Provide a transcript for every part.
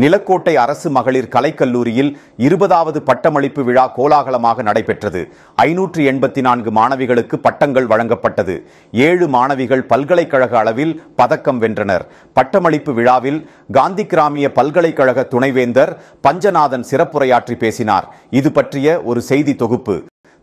நிலக்கோட்டை அரசு மகளிர் கலைக்கல்லூரியில் 20வது பட்டமளிப்பு விழா கோலாகலமாக நடைபெற்றது. 584 மாணவிகளுக்கு பட்டங்கள் வழங்கப்பட்டது. 7 மாணவிகள் பல்கலைக்கழக அளவில் பதக்கம் வென்றனர். பட்டமளிப்பு விழாவில் காந்தி கிராமிய பல்கலைக்கழக துணைவேந்தர் பஞ்சநாதன் சிறப்புரையாற்றி பேசினார். இது பற்றிய ஒரு செய்தி தொகுப்பு.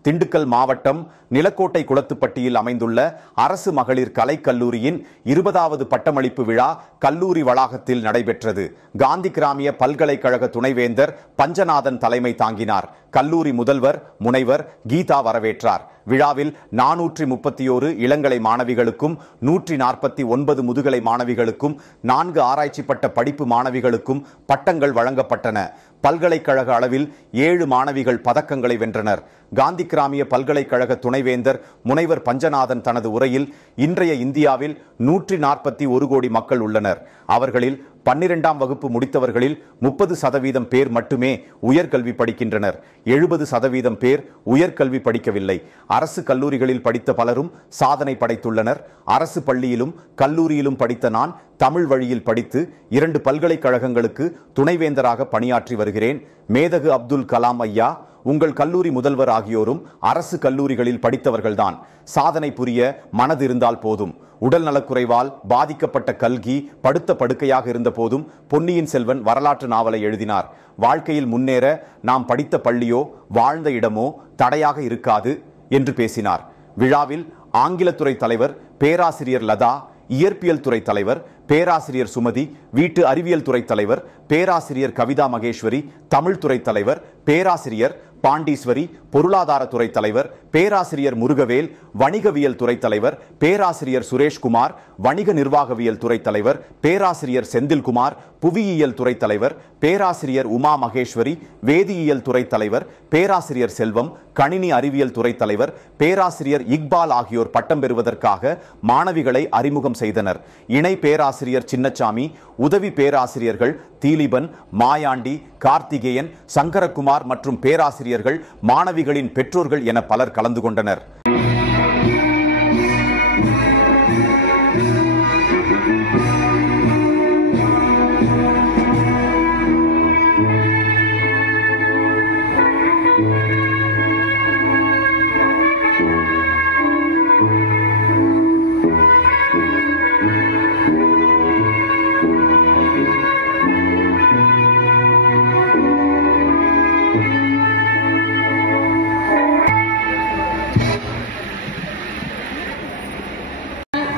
திண்டுக்கல் மாவட்டம் நிலக்கோட்டை குளத்துப்பட்டியில் அமைந்துள்ள அரசு மகளிர் கலைக்கல்லூரியின் 20வது பட்டமளிப்பு விழா கல்லூரி வளாகத்தில் நடைபெற்றது. காந்தி கிராமிய பல்கலைக்கழக துணைவேந்தர் பஞ்சநாதன் தலைமை தாங்கினார். கல்லூரி முதல்வர் முனைவர் கீதா வரவேற்றார். விழாவில் 431 இளங்கலை மாணவிகளுக்கும் 149 முதுகலை மாணவிகளுக்கும் 4 ஆராய்ச்சி பட்ட படிப்பு மாணவிகளுக்கும் பட்டங்கள் வழங்கப்பட்டன. பல்கலைக்கழக அளவில் 7 மாணவிகள் பதக்கங்களை வென்றனர். காந்தி கிராமிய பல்கலைக்கழக துணைவேந்தர் முனைவர் பஞ்சநாதன் தனது உரையில், இன்றைய இந்தியாவில் 141 கோடி மக்கள் உள்ளனர். அவர்களில் 12ஆம் வகுப்பு முடித்தவர்களில் 30% பேர் மட்டுமே உயர்கல்வி படிக்கின்றனர். 70% பேர் உயர்கல்வி படிக்கவில்லை. அரசு கல்லூரிகளில் படித்த பலரும் சாதனை படைத்துள்ளனர். அரசு பள்ளியிலும் கல்லூரியிலும் படித்த நான் தமிழ் வழியில் படித்து 2 பல்கலைக்கழகங்களுக்கு துணைவேந்தராக பணியாற்றி வருகிறேன். மேதகு அப்துல் கலாம் ஐயா, உங்கள் கல்லூரி முதல்வர் ஆகியோரும் அரசு கல்லூரிகளில் படித்தவர்கள்தான். சாதனை புரிய மனது இருந்தால் போதும். உடல் நலக்குறைவால் பாதிக்கப்பட்ட கல்கி படுத்த படுக்கையாக இருந்த போதும் பொன்னியின் செல்வன் வரலாற்று நாவலை எழுதினார். வாழ்க்கையில் முன்னேற நாம் படித்த பள்ளியோ வாழ்ந்த இடமோ தடையாக இருக்காது என்று பேசினார். விழாவில் ஆங்கிலத்துறை தலைவர் பேராசிரியர் லதா, இயற்பியல் துறை தலைவர் பேராசிரியர் சுமதி, வீட்டு அறிவியல் துறை தலைவர் பேராசிரியர் கவிதா மகேஸ்வரி, தமிழ் துறை தலைவர் பேராசிரியர் பாண்டீஸ்வரி, பொருளாதாரத்துறை தலைவர் பேராசிரியர் முருகவேல், வணிகவியல் துறை தலைவர் பேராசிரியர் சுரேஷ்குமார், வணிக நிர்வாகவியல் துறை தலைவர் பேராசிரியர் செந்தில்குமார், புவியியல் துறை தலைவர் பேராசிரியர் உமா மகேஸ்வரி, வேதியியல் துறை தலைவர் பேராசிரியர் செல்வம், கணினி அறிவியல் துறை தலைவர் பேராசிரியர் இக்பால் ஆகியோர் பட்டம் பெறுவதற்காக மாணவிகளை அறிமுகம் செய்தனர். இணை பேராசிரியர் சின்னசாமி, உதவி பேராசிரியர்கள் தீலிபன், மாயாண்டி, கார்த்திகேயன், சங்கரகுமார் மற்றும் பேராசிரியர்கள், மாணவிகளின் பெற்றோர்கள் என பலர் கலந்து கொண்டனர்.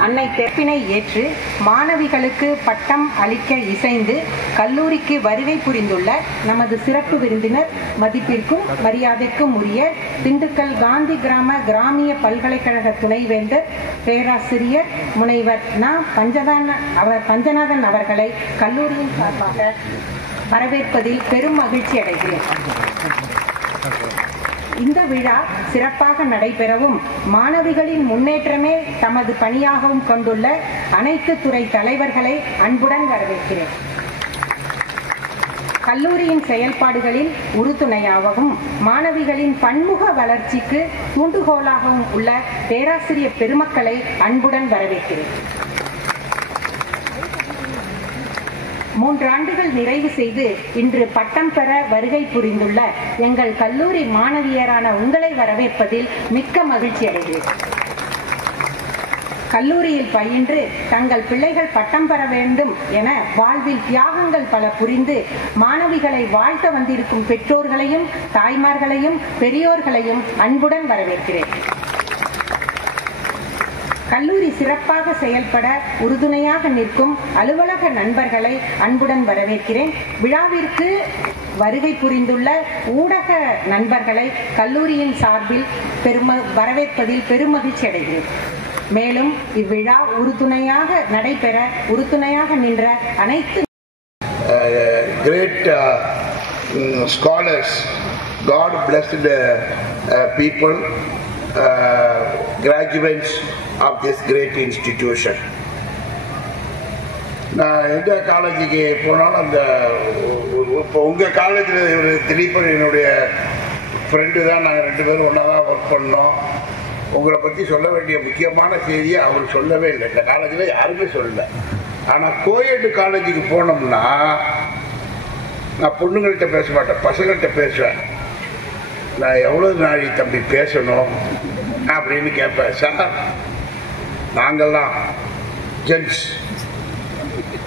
அன்னை தெற்பினை ஏற்று மாணவிகளுக்கு பட்டம் அளிக்க இசைந்து கல்லூரிக்கு வருகை புரிந்துள்ள நமது சிறப்பு விருந்தினர், மதிப்பிற்கும் மரியாதைக்கும் உரிய திண்டுக்கல் காந்தி கிராமிய பல்கலைக்கழக துணைவேந்தர் பேராசிரியர் முனைவர் பஞ்சநாதன் அவர்களை கல்லூரியின் சார்பாக வரவேற்பதில் பெரும் மகிழ்ச்சி அடைகிறேன். இந்த விழா சிறப்பாக நடைபெறவும் மாணவிகளின் முன்னேற்றமே தமது பணியாகவும் கொண்டுள்ள அனைத்து துறை தலைவர்களை அன்புடன் வரவேற்கிறேன். கல்லூரியின் செயல்பாடுகளில் உறுதுணையாகவும் மாணவிகளின் பன்முக வளர்ச்சிக்கு தூண்டுகோலாகவும் உள்ள பேராசிரியர் பெருமக்களை அன்புடன் வரவேற்கிறேன். 3 ஆண்டுகள் நிறைவு செய்து இன்று பட்டம் பெற வருகை புரிந்துள்ள எங்கள் கல்லூரி மாணவியரான உங்களை வரவேற்பதில் மிக்க மகிழ்ச்சி அடைகிறேன். கல்லூரியில் பயின்று தங்கள் பிள்ளைகள் பட்டம் பெற வேண்டும் என வாழ்வில் தியாகங்கள் பல புரிந்து மாணவிகளை வாழ்த்த வந்திருக்கும் பெற்றோர்களையும் தாய்மார்களையும் பெரியோர்களையும் அன்புடன் வரவேற்கிறேன். கல்லூரி சிறப்பாக செயல்பட உறுதுணையாக நிற்கும் அலுவலக நண்பர்களை அன்புடன் வரவேற்கிறேன். விழாவிற்கு வருகை புரிந்துள்ள ஊடக நண்பர்களை கல்லூரியின் சார்பில் வரவேற்பதில் பெருமகிழ்ச்சி அடைகிறேன். மேலும் இவ்விழா உறுதுணையாக நடைபெற உறுதுணையாக நின்ற அனைத்து great scholars, God blessed people, graduates of this great institution. நான் எந்த காலேஜுக்கு போனாலும் அந்த இப்போ உங்கள் காலேஜில் ஒரு திலீபன் என்னுடைய ஃப்ரெண்டு தான். நாங்கள் 2 பேரும் ஒன்றா தான் ஒர்க் பண்ணோம். உங்களை பற்றி சொல்ல வேண்டிய முக்கியமான செய்தியை அவர் சொல்லவே இல்லை. இந்த காலேஜில் யாருமே சொல்லலை. ஆனால் கோயெட் காலேஜுக்கு போனோம்னா நான் பொண்ணுங்கள்கிட்ட பேச மாட்டேன், பசங்கள்கிட்ட பேசுவேன். நான் எவ்வளவு நாளை தம்பி பேசணும் அப்படின்னு கேட்பேன். சார் நாங்கள்லாம் ஜென்ஸ்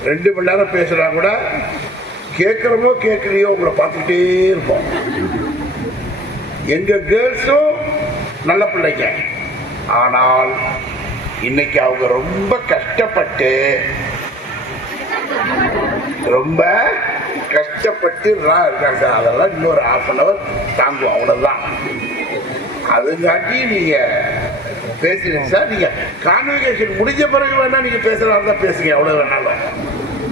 2 மணி நேரம் பேசுனா கூட கேட்குறோமோ கேட்கலையோ உங்களை பார்த்துக்கிட்டே இருப்போம். எங்க கேர்ள்ஸும் நல்ல பிள்ளைங்க, ஆனால் இன்னைக்கு அவங்க ரொம்ப கஷ்டப்பட்டு அதெல்லாம் இன்னொரு 1/2 hour தாங்குவோம், அவ்வளவுதான். அதுங்காட்டி நீங்க பேசுங்க சார். நீங்க கான்வெகேஷன் முடிஞ்ச பிறகு வேணா நீங்க பேசுறதா தான் பேசுங்க, எவ்வளவு வேணாலும்.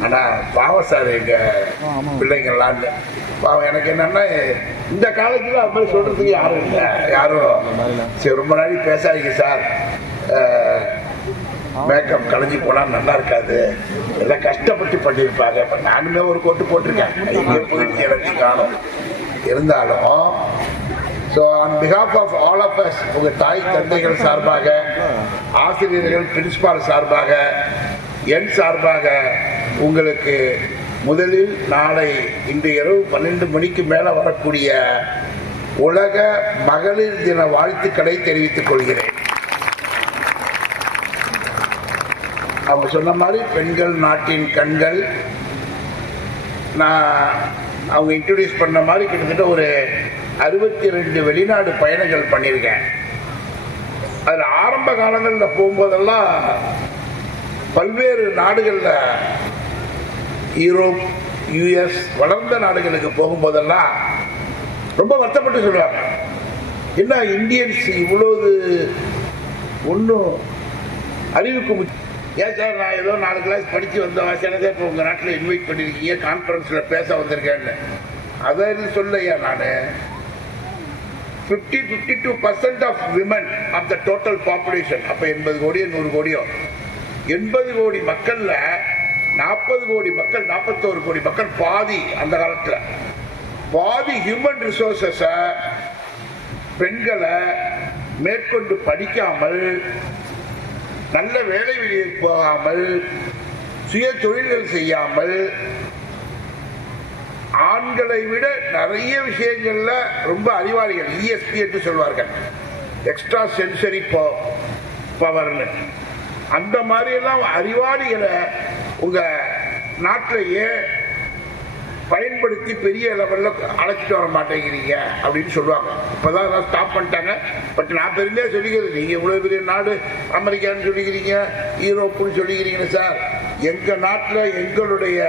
ஆனா பாவம் சார் எங்க பிள்ளைங்கள்லாம் பாவம். எனக்கு என்னன்னா இந்த காலத்துல அது மாதிரி சொல்றதுக்கு யாரும் இல்லை. யாரும் சரி ரொம்ப நாளைக்கு பேசாதீங்க சார், மேக்கப் கலைஞ்சி போனா நல்லா இருக்காது, எல்லாம் கஷ்டப்பட்டு பண்ணியிருப்பாங்க. இப்ப நானுமே ஒரு கோட்டு போட்டிருக்கேன், இங்கே போயிடுச்சு எனக்கு காணும். இருந்தாலும் so on behalf of all of us, உங்க தாய் தந்தைகள் சார்பாக, ஆசிரியர்கள் பிரின்சிபால் சார்பாக, என் சார்பாக உங்களுக்கு முதலில் நாளை இன்று இரவு 12 மணிக்கு மேல வரக்கூடிய உலக மகளிர் தின வாழ்த்துக்களை தெரிவித்துக் கொள்கிறேன். அவங்க சொன்ன மாதிரி பெண்கள் நாட்டின் கண்கள். நான் அவங்க இன்ட்ரோடியூஸ் பண்ண மாதிரி கிட்டத்தட்ட ஒரு 62 வெளிநாடு பயணங்கள் பண்ணியிருக்கேன். அதில் ஆரம்ப காலங்களில் போகும்போதெல்லாம் பல்வேறு நாடுகளில், யூரோப், US வளர்ந்த நாடுகளுக்கு போகும்போதெல்லாம் ரொம்ப வருத்தப்பட்டு சொல்லுவாங்க, என்ன இந்தியன்ஸ் இவ்வளவு ஒன்றும் அறிவுக்கு. ஏன் சார் நான் ஏதோ 4 கிளாஸ் படித்து வந்த வாசியானதே இப்போ உங்கள் நாட்டில் இன்வைட் பண்ணியிருக்கீங்க, கான்ஃபரன்ஸில் பேச வந்திருக்கேன்னு. அதை சொல்லையா நான் 52% of women of the total population. அப்போ 80 கோடியோ 100 கோடியோ, 80 கோடி மக்கள்ல 40 கோடி மக்கள், 41 கோடி மக்கள், பாதி அந்த காலத்துல பாதி ஹியூமன் ரிசோர்சஸ பெண்களை மேற்கொண்டு படிக்காமல், நல்ல வேலை வெளியில் போகாமல், சுய தொழில்கள் செய்யாமல், ஆண்களை விட நிறைய விஷயங்கள்ல ரொம்ப அறிவாளிகள், ESP என்று சொல்வார்கள், எக்ஸ்ட்ரா சென்சரி பவர்னு, அந்த மாதிரி எல்லாம் அறிவாளிகளை உங்க நாட்டிலேயே பயன்படுத்தி பெரிய லெவல்ல அழைச்சிட்டு வர மாட்டேங்கிறீங்க அப்படின்னு சொல்லுவாங்க. இப்பதான் எல்லாம் ஸ்டாப் பண்ணிட்டாங்க. பட் நான் பெருமையா சொல்லிக்கிறது, நீங்க இவ்வளவு பெரிய நாடு அமெரிக்கான்னு சொல்லிக்கிறீங்க, யூரோப்புன்னு சொல்லிக்கிறீங்க சார். எங்க நாட்டில் எங்களுடைய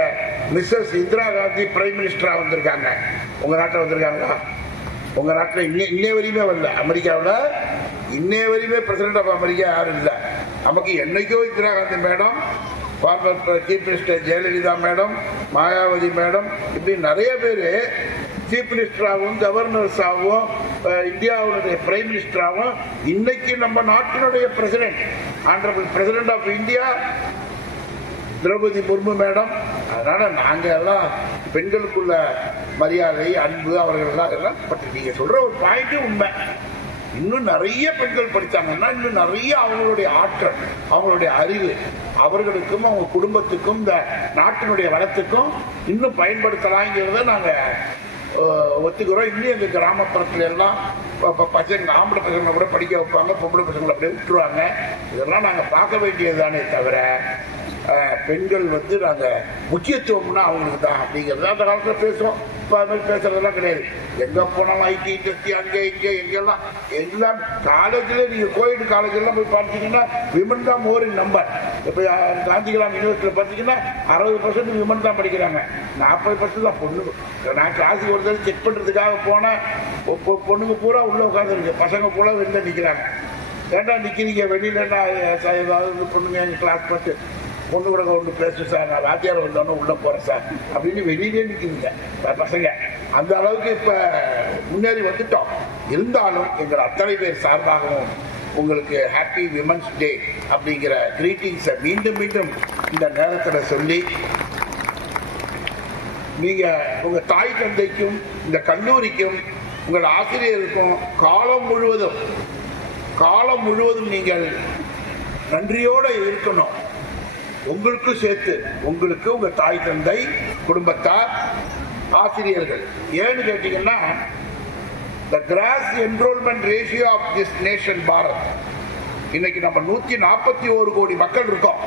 மிஸ்ஸஸ் இந்திரா காந்தி பிரைம் மினிஸ்டரா வந்திருக்காங்க. உங்க நாட்டில் வந்திருக்காங்களா? உங்க நாட்டில் இன்னே வரையுமே வரல. அமெரிக்காவில் இன்னே வரையுமே பிரசிடென்ட் ஆஃப் அமெரிக்கா யாரும் இல்லை. நமக்கு என்னைக்கோ Indira Gandhi madam, farmer chief minister Jayalalithaa madam, Mayawati madam, இப்படி நிறைய பேர் சீஃப் மினிஸ்டராகவும் கவர்னர்ஸாகவும் இந்தியாவுடைய பிரைம் மினிஸ்டராகவும், இன்னைக்கு நம்ம நாட்டினுடைய president, honourable president of India Droupadi Murmu madam. அதனால நாங்க எல்லாம் பெண்களுக்குள்ள மரியாதை, அன்பு, அவர்கள் எல்லாம் பட் நீங்க சொல்ற ஒரு பாயிண்ட் உண்மை. இன்னும் நிறைய பெண்கள் படித்தாங்கன்னா இன்னும் நிறைய அவங்களுடைய ஆற்றல், அவங்களுடைய அறிவு அவர்களுக்கும் அவங்க குடும்பத்துக்கும் இந்த நாட்டினுடைய வளத்துக்கும் இன்னும் பயன்படுத்தலாங்கிறத நாங்க ஒத்துக்கிறோம். இன்னும் எங்க கிராமப்புறத்துல எல்லாம் பசங்க, ஆம்பளை பசங்களை கூட படிக்க வைப்பாங்க, பொம்பளை பசங்களை அப்படியே விட்டுருவாங்க. இதெல்லாம் நாங்க பார்க்க வேண்டியதுதானே தவிர பெண்கள் நாங்க முக்கியத்துவம்னா அவங்களுக்கு தான் அப்படிங்கிறது அந்த காலத்துல பேசுவோம். இப்ப அது மாதிரி பேசுறதெல்லாம் கிடையாது. எங்க போனாலும் IT இண்டஸ்ட்ரி, அங்கே இங்கே எங்கெல்லாம் எல்லாம் காலேஜ்ல, நீங்க கோயட் காலேஜ் எல்லாம் போய் பார்த்தீங்கன்னா விமன் தான் மோர் இன் நம்பர். இப்ப காந்திகிராம் யூனிவர்சிட்டியில பார்த்தீங்கன்னா 60% விமன் தான் படிக்கிறாங்க, 40% தான் பொண்ணு. நான் கிளாஸுக்கு ஒரு தடவை செக் பண்றதுக்காக போனேன், பொண்ணுங்க பூரா உள்ள உட்காந்துருக்கு, பசங்க பூரா வெளில நிக்கிறாங்க. ஏன்டா நிக்கிறீங்க வெளியில? ஏதாவது பொண்ணுங்க எங்க கிளாஸ் பட்டு பொண்ணு கூட ஒன்று பேசு சார், நான் வாத்தியார் வந்தோன்னு உள்ள போறேன் சார் அப்படின்னு வெளியிலே நிற்கிறீங்க பசங்க. அந்த அளவுக்கு இப்ப முன்னேறி வந்துட்டோம். இருந்தாலும் எங்கள் அத்தனை பேர் சார்பாகவும் உங்களுக்கு ஹாப்பி விமன்ஸ் டே அப்படிங்கிற கிரீட்டிங்ஸை மீண்டும் மீண்டும் இந்த நேரத்தில் சொல்லி, நீங்க உங்க தாய் தந்தைக்கும் இந்த கல்லூரிக்கும் உங்கள் ஆசிரியருக்கும் காலம் முழுவதும் நீங்கள் நன்றியோட இருக்கணும். உங்களுக்கும் சேர்த்து, உங்களுக்கு உங்க தாய் தந்தை குடும்பத்தார் ஆசிரியர்கள். ஏன்னு கேட்டீங்கன்னா, the gross enrollment ratio of this nation Bharat, இன்னைக்கு நம்ம 141 கோடி மக்கள் இருக்கோம்.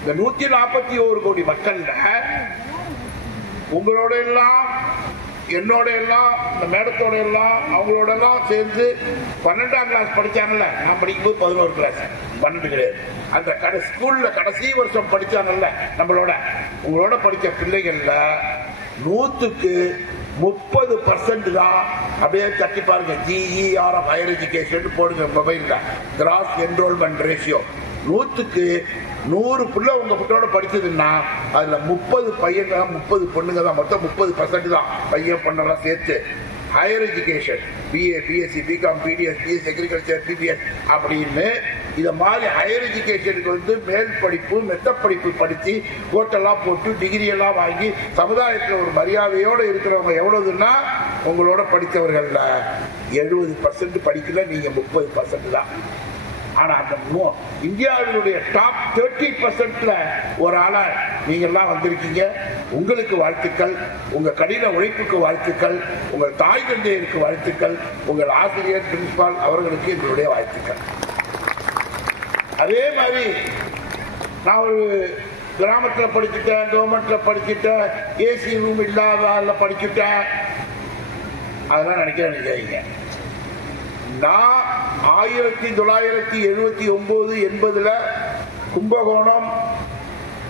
இந்த 141 கோடி மக்கள்ல உங்களோட எல்லாம், என்னோட எல்லாம், இந்த மேடத்தோட எல்லாம், அவங்களோட எல்லாம் சேர்ந்து 12ஆம் கிளாஸ் படிச்சாங்கல்ல. நான் படிக்கும்போது 11 கிளாஸ், 12 கிடையாது. அந்த ஸ்கூல்ல கடைசி வருஷம் படிச்சாங்கல்ல நம்மளோட, உங்களோட படிச்ச பிள்ளைகள்ல 100க்கு 30% தான். அப்படியே தட்டி பாருங்க, GER of higher education போடுங்க மொபைல்ல. கிராஸ் என்ரோல்மெண்ட் ரேஷியோ 100க்கு 100 பிள்ளை உங்க பிள்ளோட படிச்சதுன்னா அதுல 30 பையங்க 30 பொண்ணுங்க தான். மொத்தம் 30% தான் பையன் பொண்ணெல்லாம் சேர்த்து. Higher education BA, BSc, BCom, PDS, BS agriculture, PBS அப்படின்னு இத மாதிரி ஹையர் எஜுகேஷனுக்கு வந்து மேல் படிப்பு, மெத்த படிப்பு படிச்சு கோட்டெல்லாம் போட்டு டிகிரி எல்லாம் வாங்கி சமுதாயத்தில் ஒரு மரியாதையோடு இருக்கிறவங்க எவ்வளவுன்னா, உங்களோட படித்தவர்கள்ல 70% படிக்கல, நீங்க 30% தான். ஆனா அந்த இந்தியாவினுடைய டாப் 30%ல ஒரு ஆளா நீங்க எல்லாம் வந்திருக்கீங்க. உங்களுக்கு வாழ்த்துக்கள், உங்க கடின உழைப்புக்கு வாழ்த்துக்கள், உங்கள் தாய் தந்தையருக்கு வாழ்த்துக்கள், உங்கள் ஆசிரியர் பிரின்சிபால் அவர்களுக்கு எங்களுடைய வாழ்த்துக்கள். அதே மாதிரி நான் ஒரு கிராமத்துல படிச்சுட்டேன், கவர்மெண்ட்ல படிச்சுட்டேன், AC ரூம் இல்லாத படிச்சுட்டேன், அதெல்லாம் நினைக்காதீங்க. நான் 1979, 80 கும்பகோணம்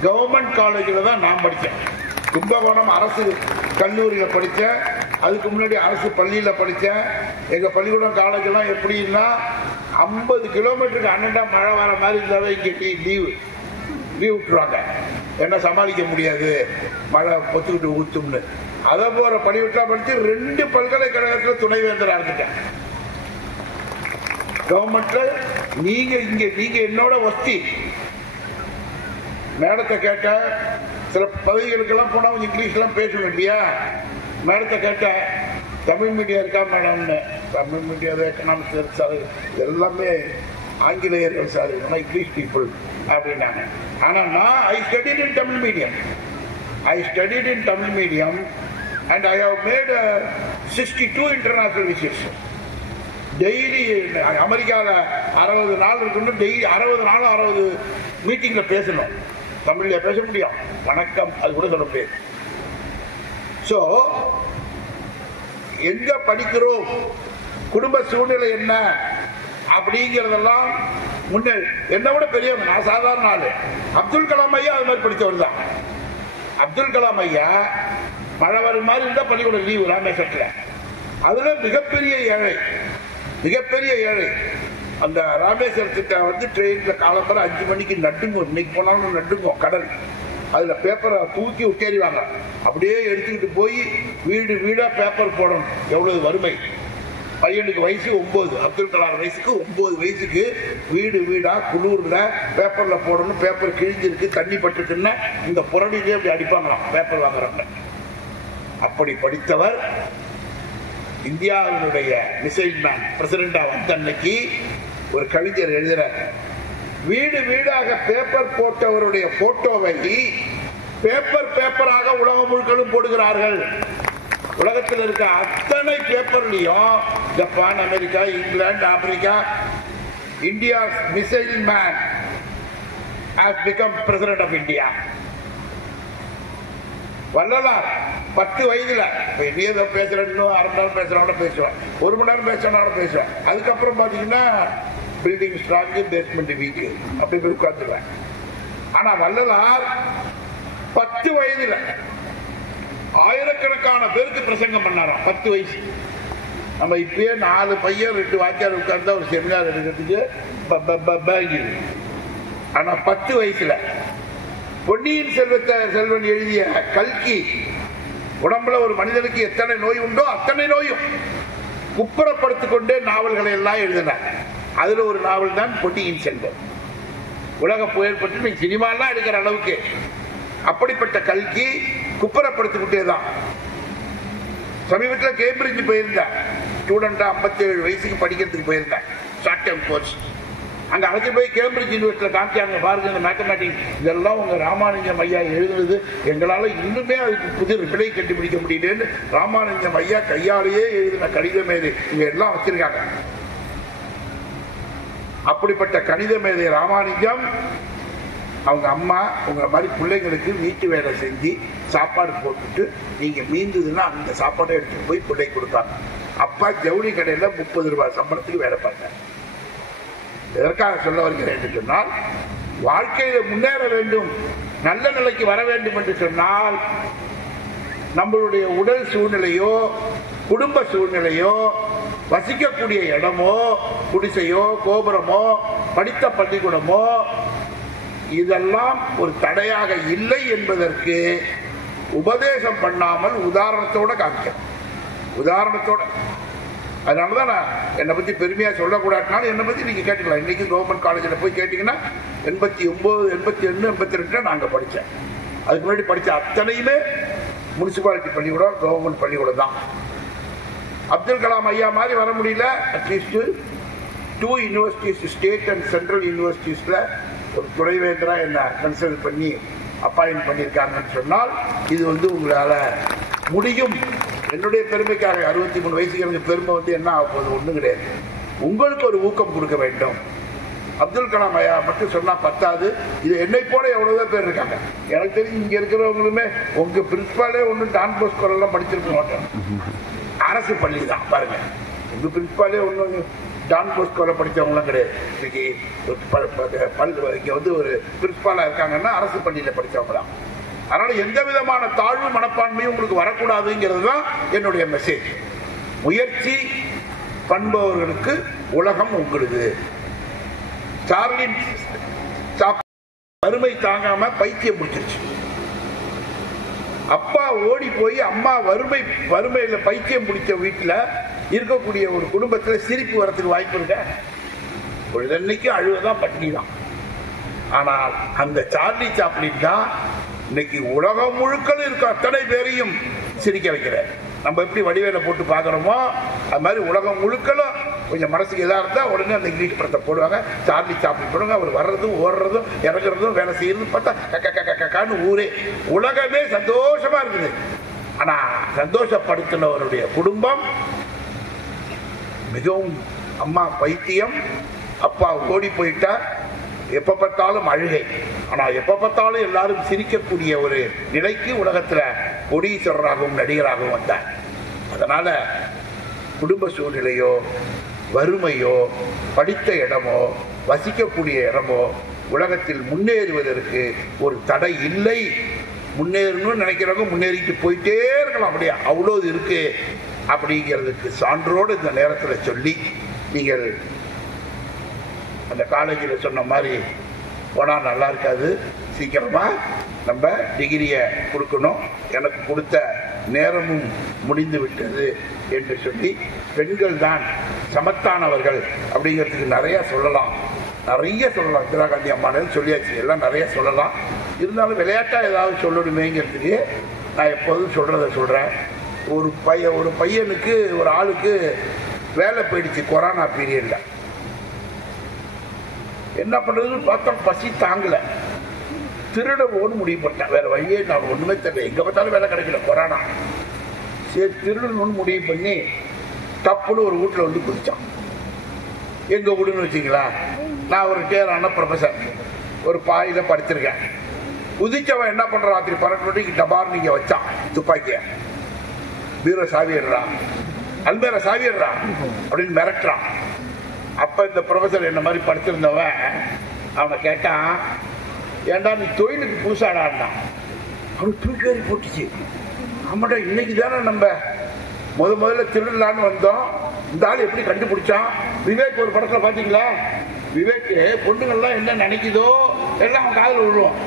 கவர்மெண்ட் காலேஜில் தான் நான் படித்தேன். கும்பகோணம் அரசு கல்லூரியில் படித்தேன். அதுக்கு முன்னாடி அரசு பள்ளியில் படித்தேன். எங்கள் பள்ளிக்கூடம் காலேஜெல்லாம் எப்படின்னா 50 கிலோமீட்டருக்கு அண்ணண்டா மழை வர மாதிரி இருந்தாவே இங்கே லீவ் விட்டுருவாங்க. என்ன சமாளிக்க முடியாது, மழை பொத்துக்கிட்டு ஊத்தும்னு. அதை போகிற பள்ளிவிட்டா படித்து 2 பல்கலைக்கழகத்தில் துணைவேந்தராக இருந்துட்டேன். கவர்மெண்ட்ல நீங்க என்னோட ஒத்தி. மேடத்தை கேட்ட சில பதவிகளுக்கெல்லாம் போனா இங்கிலீஷ்லாம் பேசணும் இல்லையா. மேடத்தை கேட்ட தமிழ் மீடியம் இருக்கா மேடம்னு. தமிழ் மீடியம், எக்கனாமிக்ஸ் சார் எல்லாமே ஆங்கிலேயர்கள் சார், இங்கிலீஷ் பீப்புள் அப்படின்னாங்க. ஆனா நான் ஐ studied in Tamil medium and I have made 62 international visits. Daily அமெரிக்காவில் 60 நாள் இருக்கணும். டெய்லி 60 நாள் 60 மீட்டிங்ல பேசணும். தமிழ்ல பேச முடியும், வணக்கம் அது கூட சொல்ல முடியாது. சோ எங்க படிக்கிறோம், குடும்ப சூழ்நிலை என்ன அப்படிங்கறதெல்லாம் முன்னே என்ன விட பெரியவங்க. நான் சாதாரண ஆளு. அப்துல் கலாம் ஐயா அது மாதிரி படித்தவர் தான். அப்துல் கலாம் ஐயா மழை வரும் மாதிரி இருந்தா பள்ளிக்கூட லீவு ராமேஸ்வரத்துல. அதுல மிகப்பெரிய ஏழை. அந்த ராமேஸ்வரத்திட்ட வந்து ட்ரெயின்ல காலம்பர 5 மணிக்கு நடுங்கும். இன்னைக்கு போனாலும் நடுங்கும் கடல். அதுல பேப்பரை தூக்கி உட்டேறிவாங்க. அப்படியே எடுத்துக்கிட்டு போய் வீடு வீடா பேப்பர் போடணும். எவ்வளவு வறுமை. பையனுக்கு வயசு 9, அப்துல் கலாம் வயசுக்கு 9 வயசுக்கு வீடு வீடா குளூர்ல பேப்பர்ல போடணும். பேப்பர் கிழிஞ்சிருக்கு, தண்ணி பட்டுக்குன்னா இந்த புரடியிலே அப்படி அடிப்பாங்களாம் பேப்பர் வாங்குறாங்க. அப்படி படித்தவர் இந்தியாவினுடைய மிசைல் மேன் பிரசிடண்டா வந்த அன்னைக்கு ஒரு கவிஞர் எழுதுறார், வீடு வீடாக பேப்பர் போட்டவருடைய போட்டோவை பேப்பராக உலகம் முழுக்களும் போடுகிறார்கள். உலகத்தில் இருக்க அத்தனை பேப்பர்லயும் Japan, America, England, Africa, India missile man has become president of India. Vallalar 10 வயதுல ஏதோ பேசுறேன்னு 1/2 மணி நேரம் பேசுறவன பேசுவேன், 1 மணி நேரம் பேசுறவனோட பேசுவேன். அதுக்கப்புறம் பாத்தீங்கன்னா பில்டிங் ஸ்ட்ராங், பேஸ்மெண்ட் வீக், அப்படி போய் உட்காந்துருவேன். ஆனா வள்ளலார் 10 வயதுல ஆயிரக்கணக்கான பேருக்கு பிரசங்கம் பண்ணாராம். 10 வயசு. நம்ம இப்பயே 4 பையன் 2 வாத்தியார் உட்கார்ந்தா ஒரு செமினார் எடுக்கிறதுக்கு. ஆனா 10 வயசுல பொன்னியின் செல்வன் எழுதிய கல்கி, உடம்புல ஒரு மனிதனுக்கு எத்தனை நோய் உண்டோ அத்தனை நோயும் குப்புறப்படுத்திக் கொண்டே நாவல்களை எல்லாம் எழுதினார். அதுல ஒரு நாவல் தான் பொன்னியின் செல்வன். உலக புயல் பற்றி சினிமாலாம் எடுக்கிற அளவுக்கு அப்படிப்பட்ட கல்கி குப்புறப்படுத்திக்கிட்டே தான். சமீபத்தில் கேம்பிரிட்ஜ் போயிருந்தேன். ஸ்டூடெண்டா 57 வயசுக்கு படிக்கிறதுக்கு போயிருந்தேன். Short term course. அங்கே அழைச்சி போய் கேம்பிரிட்ஜ் யூனிவர்சிட்டியில் காமிச்சாங்க, பாருங்க இந்த மேத்தமேட்டிக்ஸ் இதெல்லாம் உங்கள் ராமானுஜம் ஐயா எழுதுனது, எங்களால் இன்னுமே அதுக்கு புது ரிப்ளை கண்டுபிடிக்க முடியலன்னு ராமானுஜம் ஐயா கையாலேயே எழுதின கணித மேதை இங்கே எல்லாம் வச்சிருக்காங்க. அப்படிப்பட்ட கணித மேதை ராமானுஜம் அவங்க அம்மா உங்களை மாதிரி பிள்ளைங்களுக்கு வீட்டு வேலை செஞ்சு சாப்பாடு போட்டுட்டு நீங்கள் மீந்ததுன்னா அந்த சாப்பாடை எடுத்துட்டு போய் பிள்ளை கொடுப்பாங்க. அப்பா ஜவுளி கடையில் 30 ரூபாய் சம்பளத்துக்கு வேலை பார்த்தாங்க. எதற்காக சொல்ல வருகிறேன் என்று சொன்னால், வாழ்க்கையில் முன்னேற வேண்டும், நல்ல நிலைக்கு வர வேண்டும் என்று சொன்னால் நம்மளுடைய உடல் சூழ்நிலையோ குடும்ப சூழ்நிலையோ வசிக்கக்கூடிய இடமோ குடிசையோ கோபுரமோ படித்த பள்ளிக்கூடமோ இதெல்லாம் ஒரு தடையாக இல்லை என்பதற்கு உபதேசம் பண்ணாமல் உதாரணத்தோட காமிக்கணும். உதாரணத்தோட. அதனாலதான் நான் என்னை பத்தி பெருமையா சொல்லக்கூடாதுனாலும் என்னை பத்தி நீங்க கேட்டுக்கலாம். இன்னைக்கு கவர்மெண்ட் காலேஜில் போய் கேட்டீங்கன்னா 89, 81, 82 நாங்க படித்தேன். அதுக்கு முன்னாடி படித்த அத்தனையுமே முனிசிபாலிட்டி பள்ளிக்கூடம், கவர்மெண்ட் பள்ளிக்கூடம் தான். அப்துல் கலாம் ஐயா மாதிரி வர முடியல. At least 2 universities, state and central யூனிவர்சிட்டிஸ்ல ஒரு துணைவேந்தரா என்ன கன்சிடர் பண்ணி அப்பாயின்ட் பண்ணியிருக்காங்கன்னு சொன்னால் இது உங்களால முடியும். என்னுடைய பெருமைக்காக 63 வயசுக்கு எனக்கு பெருமை என்ன ஆக போகுது? ஒன்றும் கிடையாது. உங்களுக்கு ஒரு ஊக்கம் கொடுக்க வேண்டும். அப்துல் கலாம் ஐயா மட்டும் சொன்னா பத்தாது. இது என்னை போல எவ்வளவுதான் பேர் இருக்காங்க. எனக்கு தெரிஞ்சு இங்க இருக்கிறவங்களுமே உங்க பிரின்சிபாலே ஒன்றும் டான் போஸ்கோ எல்லாம் படிச்சிருக்க மாட்டோம். அரசு பள்ளி தான் பாருங்க. உங்க பிரின்சிபாலே ஒன்றும் டான் போஸ்கோல படித்தவங்களாம் கிடையாது. இன்னைக்கு இங்க ஒரு பிரின்சிபாலா இருக்காங்கன்னா அரசு பள்ளியில படித்தவங்க தான். அதனால எந்த விதமான தாழ்வு மனப்பான்மையும் உங்களுக்கு வரக்கூடாதுங்கிறது தான் என்னுடைய மெசேஜ். முயற்சி பண்பவர்களுக்கு உலகம் உங்களுக்கு. சார்லின் வறுமை தாங்காம பைத்தியம் முடிச்சிருச்சு. அப்பா ஓடி போய் அம்மா வறுமையில பைத்தியம் பிடிச்ச வீட்டுல இருக்கக்கூடிய ஒரு குடும்பத்துல சிரிப்பு வரத்துக்கு வாய்ப்பு இருக்க? பொழுதன்னைக்கு அழுவதான் பட்டினி தான். ஆனால் அந்த சார்லி சாப்ளின் தான் இன்னைக்கு உலகம் முழுக்களும் இருக்க அத்தனை பேரையும் சிரிக்க வைக்கிறார். நம்ம எப்படி வடிவேல போட்டு பாக்குறோமோ அது மாதிரி உலகம் முழுக்களும் கொஞ்சம் மனசுக்கு எதா இருந்தா உடனே அந்த இங்கிலீஷ் படத்தை போடுவாங்க, சார்லி சாப்ளின் போடுவாங்க. அவர் வர்றதும் ஓடுறதும் இறங்குறதும் வேலை செய்யறதும் பார்த்தா ஊரே உலகமே சந்தோஷமா இருக்குது. ஆனா சந்தோஷப்படுத்தினவருடைய குடும்பம் மிகவும் அம்மா பைத்தியம், அப்பா ஓடி போயிட்டார், எப்ப பார்த்தாலும் அழுகை. ஆனா எப்ப பார்த்தாலும் எல்லாரும் சிரிக்கக்கூடிய ஒரு நிலைக்கு உலகத்துல கோடீஸ்வரராகவும் நடிகராகவும் வந்தார். அதனால குடும்ப சூழ்நிலையோ வறுமையோ படித்த இடமோ வசிக்கக்கூடிய இடமோ உலகத்தில் முன்னேறுவதற்கு ஒரு தடை இல்லை. முன்னேறணும்னு நினைக்கிறவங்க முன்னேறிட்டு போயிட்டே இருக்கலாம். அப்படியே அவ்வளோ இருக்கு அப்படிங்கிறதுக்கு சான்றோடு இந்த நேரத்தில் சொல்லி, நீங்கள் அந்த காலேஜில் சொன்ன மாதிரி போனால் நல்லா இருக்காது, சீக்கிரமா நம்ம டிகிரியை கொடுக்கணும், எனக்கு கொடுத்த நேரமும் முடிந்து விட்டது என்று சொல்லி, பெண்கள் தான் சமத்தானவர்கள் அப்படிங்கிறதுக்கு நிறைய சொல்லலாம். இந்திரா காந்தி அம்மானு சொல்லியாச்சு, எல்லாம் நிறைய சொல்லலாம். இருந்தாலும் விளையாட்டா ஏதாவது சொல்லணுமேங்கிறதுக்கு நான் எப்போதும் சொல்றேன். ஒரு பையனுக்கு ஒரு ஆளுக்கு வேலை போயிடுச்சு கொரோனா பீரியட்ல. என்ன பண்றதுன்னு பார்த்தா பசி தாங்கல, திருடணும்னு முடிவு பண்ணேன். வேற வழியே நான் ஒண்ணுமே தெரியல, எங்க பார்த்தாலும் வேலை கிடைக்கல, கொரோனா. சரி திருடணும்னு முடிவு பண்ணி தப்புன்னு ஒரு வீட்டுல குதிச்சான். எங்க வீடுன்னு வச்சுங்களா, நான் ஒரு டேரான ப்ரொஃபசர், ஒரு பாயில படிச்சிருக்கேன். குதிச்சவன் என்ன பண்றான், ராத்திரி 12 மணிக்கு டபார் நீங்க வச்சான் துப்பாக்கிய, பீரோ சாவிடுறா, அல்மேரா சாவிடுறா அப்படின்னு மிரட்டுறான். அப்ப இந்த ப்ரொஃபசர் என்ன மாதிரி படிச்சிருந்தவன் அவனை கேட்டான், ஏண்டா நீ தொழிலுக்கு புதுசாடான். அவனுக்கு தூக்கி போட்டுச்சு. ஆமாடா, இன்னைக்கு தானே நம்ம முதல்ல திருடலான்னு வந்தோம், இந்த ஆள் எப்படி கண்டுபிடிச்சான். விவேக் ஒரு படத்துல பாத்தீங்களா, விவேக் பொண்ணுங்கள்லாம் என்ன நினைக்குதோ எல்லாம் அவன் காதில் விழுவோம்.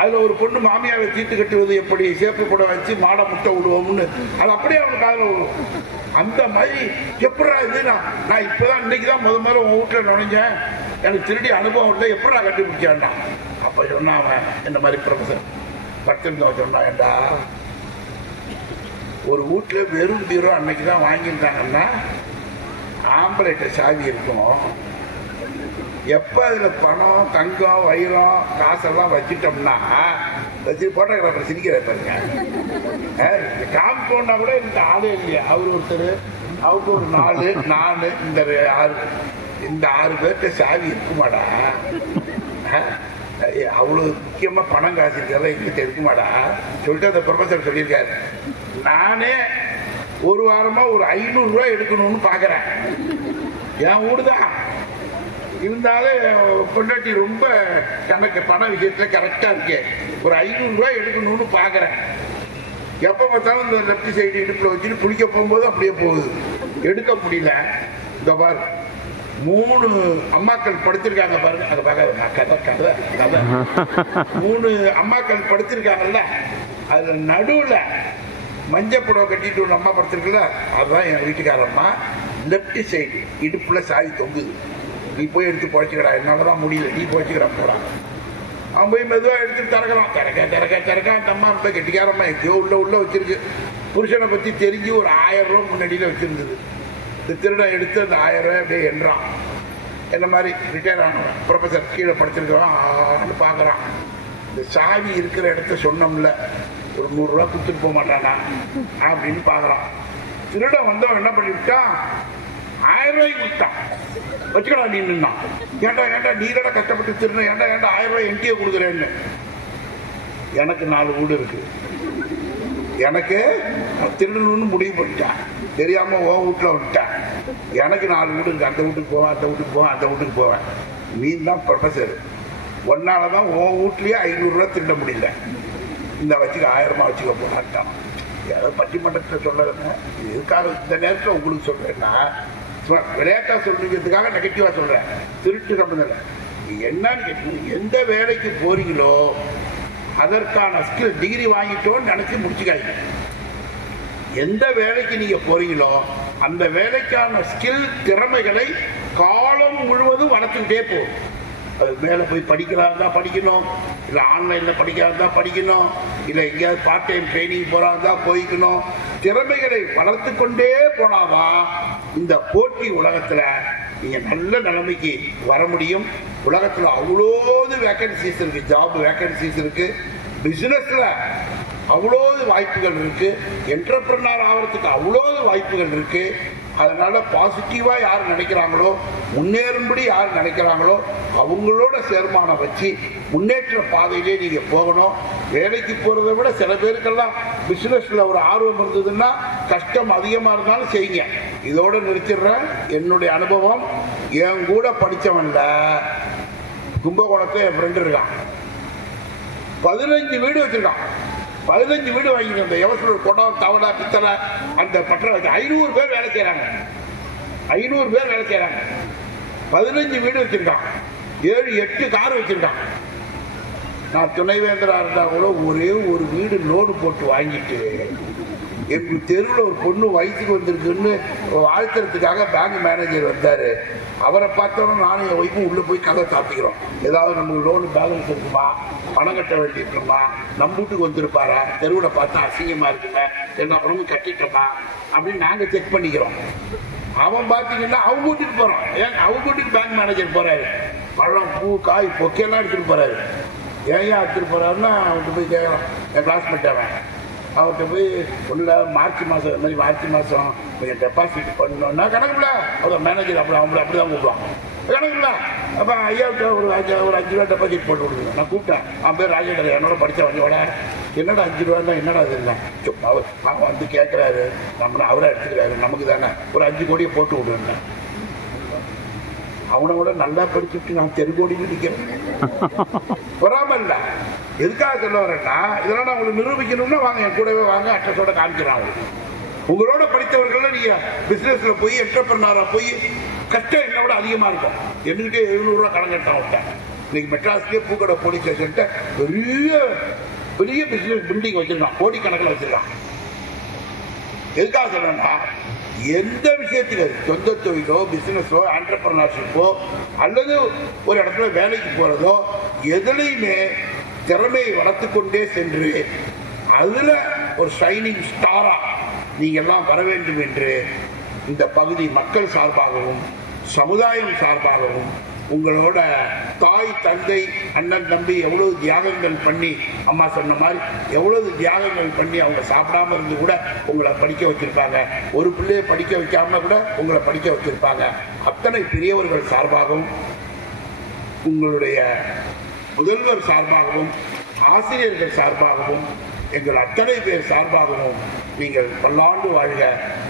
அதுல ஒரு பொண்ணு மாமியாவை தீட்டு கட்டுவது எப்படி, சேப்பு கூட வச்சு மாடை முட்டை விடுவோம்னு, அது அப்படியே அவனுக்கு காதில் விழுவும். அந்த மாதிரி எப்படா இது, நான் இப்பதான் இன்னைக்குதான் முதல்ல உன் வீட்டுல நுழைஞ்சேன், எனக்கு திருடி அனுபவம் இல்லை, எப்படா கண்டுபிடிச்சான்டா. அப்ப சொன்னான் அவன், இந்த மாதிரி ப்ரொஃபசர் படிச்சிருந்தவன் சொன்னான், ஏண்டா ஒரு வீட்டுல வெறும் பீரோ அன்னைக்குதான் வாங்கியிருந்தாங்கன்னா ஆம்பளைட்ட சாவி இருக்கும், எப்ப அதுல பணம், தங்கம், வைரம், காசெல்லாம் வச்சுட்டோம்னா வச்சு போட்டோகிராஃபர் சிரிக்கிற பாருங்க. காம்பவுண்டா கூட இந்த ஆளே இல்லையா, அவர் ஒருத்தர், அவருக்கு ஒரு 4, நான், இந்த 6 பேர்கிட்ட சாவி இருக்குமாடா? அவ்வளவு முக்கியமா பணம் காசு இருக்கிறதா எங்கிட்ட இருக்குமாடா சொல்லிட்டு அந்த ப்ரொஃபசர் சொல்லியிருக்காரு. நானே ஒரு வாரமா ஒரு 500 ரூபாய் எடுக்கணும்னு பாக்குறேன். என் ஊடுதான் இருந்தாலும் பொண்டாட்டி ரொம்ப கணக்கு பண விஷயத்துல கரெக்டா இருக்கேன். ஒரு 500 ரூபாய் எடுக்கணும்னு பாக்குறேன். எப்ப பார்த்தாலும் இந்த லெப்ட் சைடு இடுப்புல வச்சுட்டு குளிக்க போகும்போது அப்படியே போகுது, எடுக்க முடியல. இந்த பாரு 3 அம்மாக்கள் படுத்திருக்காங்க பாருங்க, அதை பார்க்காத கதை 3 அம்மாக்கள் படுத்திருக்காங்கல்ல, அதுல நடுவுல மஞ்சள் புடவை கட்டிட்டு ஒரு அம்மா படுத்திருக்குல்ல, அதுதான் என் வீட்டுக்காரம்மா. லெப்ட் சைடு இடுப்புல சாவி தொங்குது. நீ போய் எடுத்து புழைச்சிக்கடா, என்னாலதான் முடியல, நீ புழைச்சிக்கடா போடா. அவன் போய் மெதுவா எடுத்து திறக்கிறான். திறக்க அந்த அம்மா ரொம்ப கெட்டிக்காரம்மா எங்கேயோ உள்ள வச்சிருக்கு. புருஷனை பத்தி தெரிஞ்சு ஒரு 1000 ரூபாய் முன்னாடியில வச்சிருந்தது. இந்த திருடன் எடுத்து அந்த 1000 ரூபாய் அப்படியே எண்றான். என்ன மாதிரி ரிட்டையர் ஆனவன் ப்ரொஃபசர் கீழே படிச்சிருக்கிறான் பாக்குறான். இந்த சாவி இருக்கிற இடத்த சொன்னோம்ல, ஒரு 100 ரூபாய் கொடுத்துட்டு போக மாட்டானா அப்படின்னு பாக்குறான். திருடன் வந்தவன் என்ன பண்ணிவிட்டான், 1000 ரூபாய்க்கு கொடுத்தான். வச்சுக்கடா நீ நின்னான். ஏண்டா நீரட கஷ்டப்பட்டு திருடன், ஏண்டா 1000 ரூபாய் எங்கேயே கொடுக்குறேன்னு. எனக்கு 4 வீடு இருக்கு, எனக்கு திருடணும்னு முடிவு பண்ணிட்டான், தெரியாம ஓ வீட்டுல வந்துட்டான். எனக்கு 4 வீடு இருக்கு, அந்த வீட்டுக்கு போவேன், அந்த வீட்டுக்கு போவேன், அந்த வீட்டுக்கு போவேன். நீ தான் ப்ரொஃபசர், ஒன்னாலதான் ஓ வீட்லயே 500 ரூபாய் திருட முடியல. இந்த வச்சுக்க 1000 ரூபாய் வச்சுக்க போனாட்டான். யாராவது பட்டிமன்றத்தை சொல்றதுங்க. இதுக்காக இந்த நேரத்தில் உங்களுக்கு சொல்றேன்னா, விளையாட்டா சொல்றதுக்காக நெகட்டிவா சொல்றேன், திருட்டு சம்பந்தம் இல்லை. என்னன்னு கேட்டீங்க, எந்த வேலைக்கு போறீங்களோ அதற்கான ஸ்கில் டிகிரி வாங்கிட்டோன்னு நினைச்சு முடிச்சுக்காதீங்க. எந்த வேலைக்கு நீங்க போறீங்களோ அந்த வேலைக்கான ஸ்கில் திறமைகளை காலம் முழுவதும் வளர்த்துக்கிட்டே போகும். அது மேலே போய் படிக்கிறதா படிக்கணும், இல்லை ஆன்லைனில் படிக்கிறதா படிக்கணும், இல்லை எங்கேயாவது பார்ட் டைம் ட்ரைனிங் போகிறதா போய்க்கணும். திறமைகளை வளர்த்து கொண்டே போனாதான் இந்த போட்டி உலகத்தில் நீங்கள் நல்ல நிலைமைக்கு வர முடியும். உலகத்தில் அவ்வளோது வேக்கன்சிஸ் இருக்கு, ஜாப் வேக்கன்சிஸ் இருக்கு, பிசினஸ்ல அவ்வளோது வாய்ப்புகள் இருக்கு, என்டர்பிரனர் ஆகிறதுக்கு அவ்வளோது வாய்ப்புகள் இருக்கு. அதனால பாசிட்டிவா யார் நினைக்கிறாங்களோ, முன்னேறும்படி யார் நினைக்கிறாங்களோ அவங்களோட சேர்மானம் வச்சு முன்னேற்ற பாதையிலே நீங்க போகணும். வேலைக்கு போறதை விட சில பேருக்கெல்லாம் பிசினஸ்ல ஒரு ஆர்வம் இருந்ததுன்னா கஷ்டம் அதிகமா இருந்தாலும் செய்யுங்க. இதோட நிறுத்திடுறேன். என்னுடைய அனுபவம், என் கூட படிச்சவன்ல கும்பகோணத்துல என் ஃப்ரெண்டு இருக்கான், 15 வீடு வச்சிருக்கான். 15 வீடு வாங்கிட்டு அந்த எவசூர் குடம் தவளை பித்தளை அந்த பற்ற வச்சு 500 பேர் வேலை செய்யறாங்க. 500 பேர் வேலை செய்யறாங்க. 15 வீடு வச்சிருக்கான், 7-8 கார் வச்சிருக்கான். நான் துணைவேந்தரா இருந்தா கூட ஒரே ஒரு வீடு லோடு போட்டு வாங்கிட்டு எங்க தெருவில் ஒரு பொண்ணு வயசுக்கு வந்திருக்குன்னு வாழ்த்துறதுக்காக பேங்க் மேனேஜர் வந்தாரு. அவரை பார்த்தோன்னா நானும் என் ஒய்ஃபும் உள்ள போய் கதை சாப்பிக்கிறோம். ஏதாவது நமக்கு லோனு பேலன்ஸ் இருக்குமா, பணம் கட்ட வேண்டி இருக்குமா, நம்ம வீட்டுக்கு வந்திருப்பாரா, தெருவில் பார்த்தா அசிங்கமா இருக்குல்ல, என்ன பணமும் கட்டிட்டோமா அப்படின்னு நாங்க செக் பண்ணிக்கிறோம். அவன் பார்த்தீங்கன்னா அவங்க வீட்டுக்கு போறோம். ஏன் அவங்க வீட்டுக்கு பேங்க் மேனேஜர் போறாரு, பழம் பூ காய் பொக்கையெல்லாம் எடுத்துட்டு போறாரு. ஏன் எடுத்துட்டு போறாருன்னா அவன்கிட்ட போய் கேட்கலாம். என் கிளாஸ்மேட் அவர்கிட்ட போய் உள்ள மார்ச் மாதம் கொஞ்சம் டெபாசிட் பண்ணணும்னா கணக்குல அவர் மேனேஜர் அப்படிதான் கூப்பிடுவான். கணக்குல அப்போ ஐயாவுக்கு ஒரு 5 ரூபா டெபாசிட் போட்டு கொடுக்குறேன். நான் கூப்பிட்டேன், அவன் பேர் ராஜேந்திரன், என்னோட படித்தவனோட. என்னடா 5 ரூபா என்னடா அது இல்லை, அவன் வந்து கேட்குறாரு, நம்மளை அவராக எடுத்துக்கிறாரு, நமக்கு தானே ஒரு 5 கோடியை போட்டு விடுறேன். அவனை விட நல்லா படிச்சுட்டு நான் தெருக்கோடியில் நிற்கிறேன். வராம இல்லை. எதுக்காக சொல்ல வரேன்னா, இதெல்லாம் நான் உங்களுக்கு நிரூபிக்கணும்னா வாங்க, என் கூடவே வாங்க, அட்ரஸோட காமிக்கிறேன். அவங்களுக்கு உங்களோட படித்தவர்கள் நீங்க பிசினஸ்ல போய் என்டர்பிரனரா போய் கஷ்டம் என்ன விட அதிகமா இருக்கும். என்கிட்ட 700 ரூபா கடன் கட்டான் விட்டேன். இன்னைக்கு மெட்ராஸ்லயே பூக்கடை போலீஸ் ஸ்டேஷன்ட்ட பெரிய பிசினஸ் பில்டிங் வச்சிருக்கான், கோடிக்கணக்கில் வச்சிருக்கான். எதுக்காக சொல்றேன்னா, எந்த விஷயத்துல சொந்த தொழிலோ பிசினஸோ என்டர்பிரனர்ஷிப்போ அல்லது ஒரு இடத்துல வேலைக்கு போறதோ எதுலையுமே திறமையை வளர்த்து கொண்டே சென்று அதுல ஒரு ஷைனிங் ஸ்டாரா நீங்க எல்லாம் வர வேண்டும் என்று இந்த பகுதி மக்கள் சார்பாகவும் சமுதாயம் சார்பாகவும் உங்களோட தாய் தந்தை அண்ணன் தம்பி எவ்வளவு தியாகங்கள் பண்ணி, அம்மா சொன்ன மாதிரி எவ்வளவு தியாகங்கள் பண்ணி அவங்க சாப்பிடாம இருந்து கூட உங்களை படிக்க வச்சிருப்பாங்க. ஒரு பிள்ளையை படிக்க வைக்காம கூட உங்களை படிக்க வச்சிருப்பாங்க. அத்தனை பெரியவர்கள் சார்பாகவும், உங்களுடைய முதல்வர் சார்பாகவும், ஆசிரியர்கள் சார்பாகவும், எங்கள் அத்தனை பேர் சார்பாகவும் நீங்கள் பல்லாண்டு வாழ்க.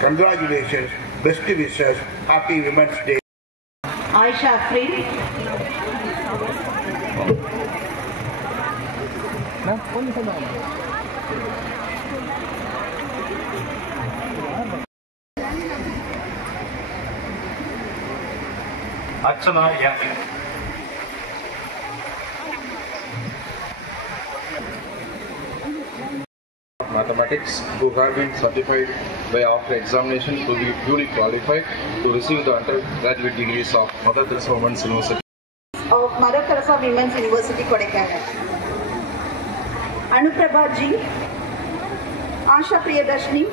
Congratulations, best wishes, happy women's day. Aisha Afrin. Archana Yak. Mathematics who have been certified by after examination to be duly qualified to receive the undergraduate degrees of Mother Teresa Women's University. Of Mother Teresa Women's University, Kodaikanal. Anuprabha Ji, Asha Priyadarshini.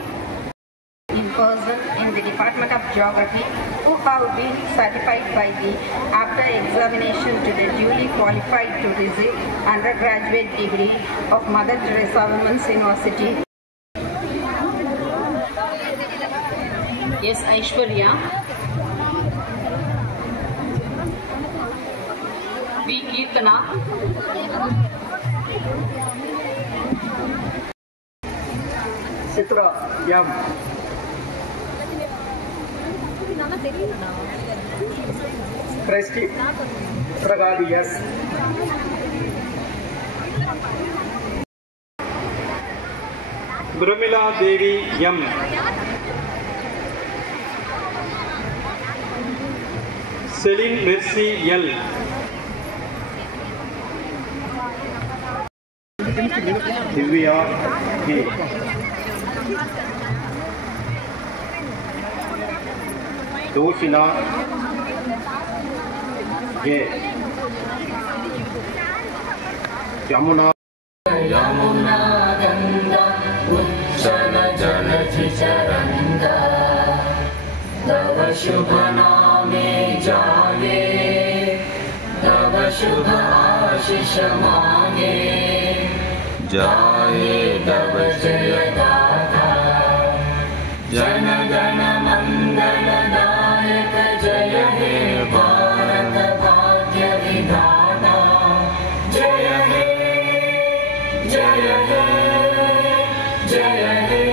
In person in the Department of Geography who have been certified by the after examination to be duly qualified to receive undergraduate degree of Mother Teresa Women's University. Yes, Aishwarya. B. Kirtana. Citra Yam. Presti Pragadi S. Brumila Devi M. Celine Mercy L. Divya K. Doshina J. Yamuna Ganga Uchala Jala Chicharanda Tava Shubha Name Jage Tava Shubha Ashisha Mange Jaye Tava Jaya Data Jana Gana Mandala Dayaka Jaya He Bharata Bhagya Vidhana Jaya He Jaya He Jaya He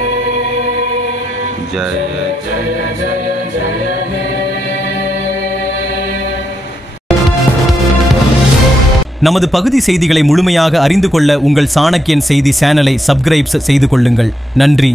Jaya Jaya Jaya Jaya He. நமது பகுதி செய்திகளை முழுமையாக அறிந்து கொள்ள உங்கள் சாணக்கியன் செய்தி சேனலை subscribe செய்து கொள்ளுங்கள். நன்றி.